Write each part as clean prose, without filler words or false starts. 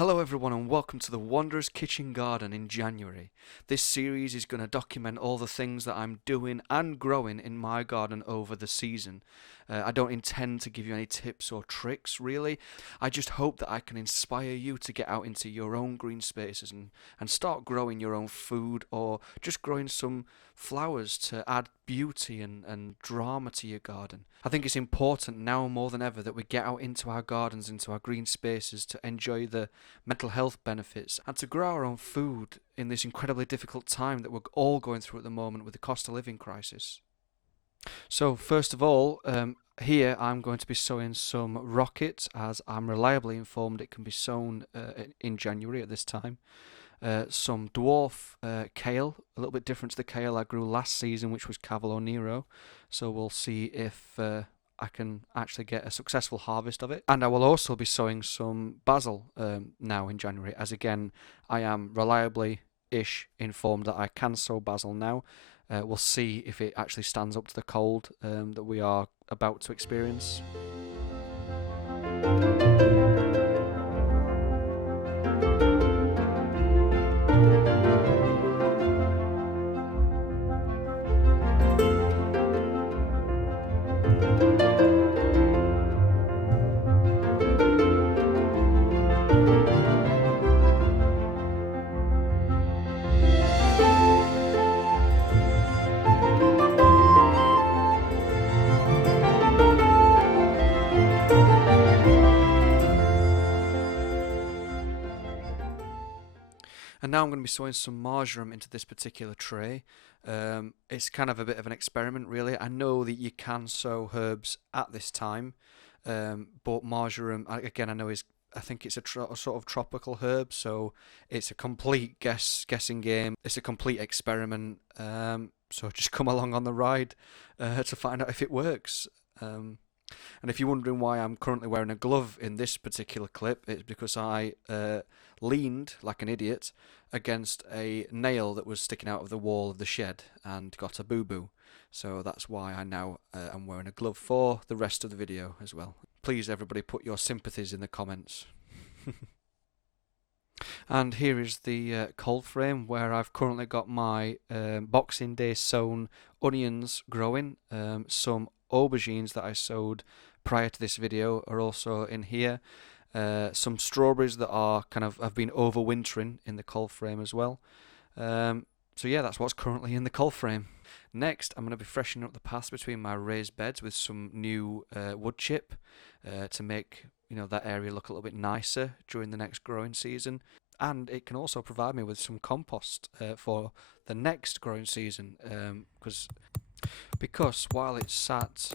Hello everyone and welcome to the Wanderer's Kitchen Garden in January. This series is going to document all the things that I'm doing and growing in my garden over the season. I don't intend to give you any tips or tricks really. I just hope that I can inspire you to get out into your own green spaces and start growing your own food or just growing some flowers to add beauty and drama to your garden. I think it's important now more than ever that we get out into our gardens, into our green spaces to enjoy the mental health benefits and to grow our own food in this incredibly difficult time that we're all going through at the moment with the cost of living crisis. So first of all, here I'm going to be sowing some rocket, as I'm reliably informed it can be sown in January at this time. Some dwarf kale, a little bit different to the kale I grew last season, which was Cavolo Nero. So we'll see if I can actually get a successful harvest of it. And I will also be sowing some basil now in January, as again I am reliably-ish informed that I can sow basil now. We'll see if it actually stands up to the cold that we are about to experience. And now I'm going to be sowing some marjoram into this particular tray. It's kind of a bit of an experiment really. I know that you can sow herbs at this time, but marjoram, again, I think it's a sort of tropical herb, so it's a complete guessing game. It's a complete experiment, so just come along on the ride to find out if it works. And if you're wondering why I'm currently wearing a glove in this particular clip, it's because I leaned like an idiot against a nail that was sticking out of the wall of the shed and got a boo-boo. So that's why I now am wearing a glove for the rest of the video as well. Please everybody put your sympathies in the comments. And here is the cold frame where I've currently got my Boxing Day sown onions growing. Some aubergines that I sowed prior to this video are also in here. Some strawberries that are have been overwintering in the cold frame as well. So yeah, that's what's currently in the cold frame. Next, I'm going to be freshening up the paths between my raised beds with some new wood chip to make that area look a little bit nicer during the next growing season. And it can also provide me with some compost for the next growing season, because while it's sat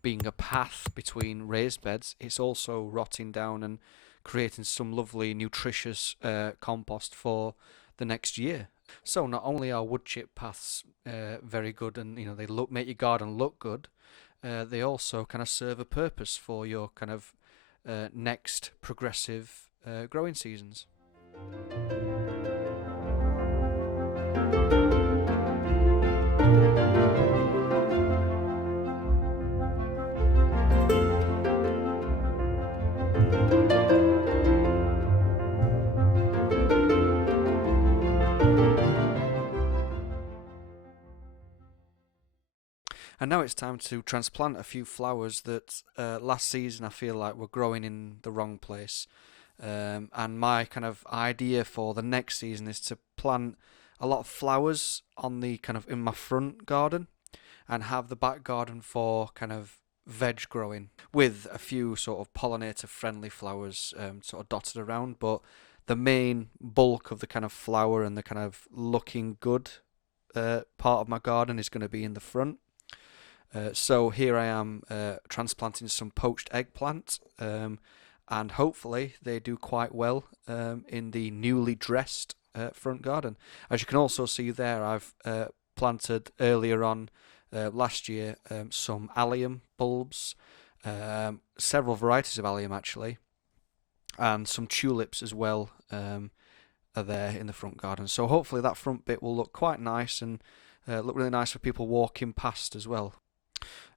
being a path between raised beds, it's also rotting down and creating some lovely nutritious compost for the next year. So not only are wood chip paths very good and they make your garden look good, they also serve a purpose for your next progressive growing seasons. And now it's time to transplant a few flowers that last season I feel like were growing in the wrong place. And my idea for the next season is to plant a lot of flowers on the in my front garden and have the back garden for veg growing with a few sort of pollinator friendly flowers sort of dotted around, but the main bulk of the flower and the looking good part of my garden is going to be in the front. So here I am transplanting some poached eggplant, and hopefully they do quite well in the newly dressed front garden. As you can also see there, I've planted earlier on last year some allium bulbs, several varieties of allium actually, and some tulips as well are there in the front garden. So hopefully that front bit will look quite nice and look really nice for people walking past as well.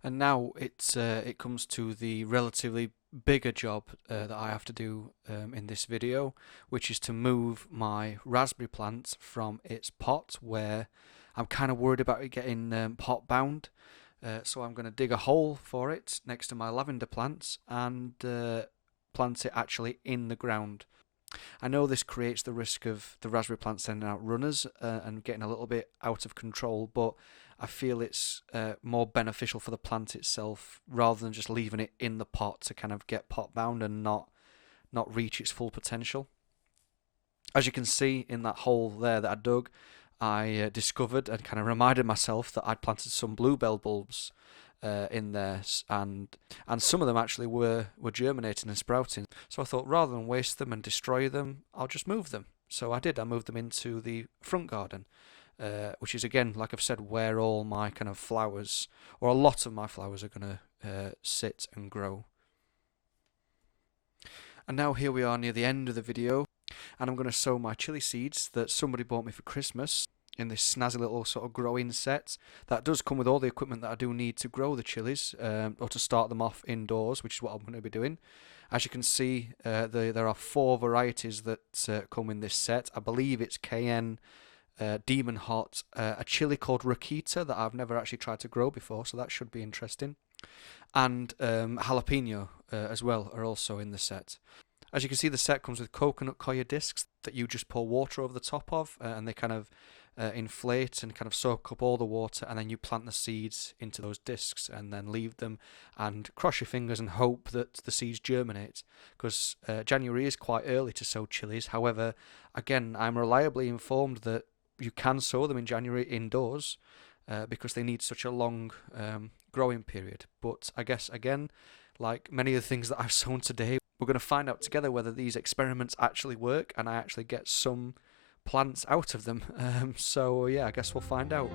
And now it comes to the relatively bigger job that I have to do in this video, which is to move my raspberry plant from its pot, where I'm kind of worried about it getting pot bound. So I'm going to dig a hole for it next to my lavender plants and plant it actually in the ground. I know this creates the risk of the raspberry plant sending out runners and getting a little bit out of control, but I feel it's more beneficial for the plant itself rather than just leaving it in the pot to kind of get pot bound and not reach its full potential. As you can see in that hole there that I dug, I discovered and kind of reminded myself that I'd planted some bluebell bulbs in there, and some of them actually were germinating and sprouting. So I thought, rather than waste them and destroy them, I'll just move them. So I did. I moved them into the front garden, which is, again, like I've said, where all my kind of flowers, or a lot of my flowers, are going to sit and grow. And now here we are near the end of the video, and I'm going to sow my chili seeds that somebody bought me for Christmas in this snazzy little sort of growing set. That does come with all the equipment that I do need to grow the chilies, or to start them off indoors, which is what I'm going to be doing. As you can see, there are 4 varieties that come in this set. I believe it's Cayenne, Demon Hot, a chili called Rakita that I've never actually tried to grow before, so that should be interesting, and jalapeno as well are also in the set. As you can see, the set comes with coconut coir discs that you just pour water over the top of, and they kind of inflate and kind of soak up all the water, and then you plant the seeds into those discs and then leave them and cross your fingers and hope that the seeds germinate, because January is quite early to sow chilies. However, again, I'm reliably informed that you can sow them in January indoors because they need such a long growing period. But I guess, again, like many of the things that I've sown today, we're going to find out together whether these experiments actually work and I actually get some plants out of them. So yeah, I guess we'll find out.